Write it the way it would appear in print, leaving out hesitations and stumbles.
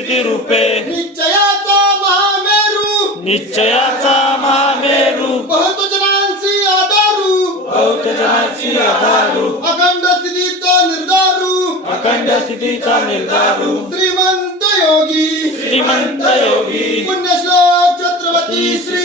कीर्ती रूपे निश्चयाचा महामेरू निश्चयाचा महामेरू बहुजनांची आधारू बहुजनाची आधारू अखंड स्थितीचा निर्धारू अखंड स्थितीचा निर्धारू श्रीमंत योगी श्रीमंत योगी पुण्यश्लोक छत्रपती श्री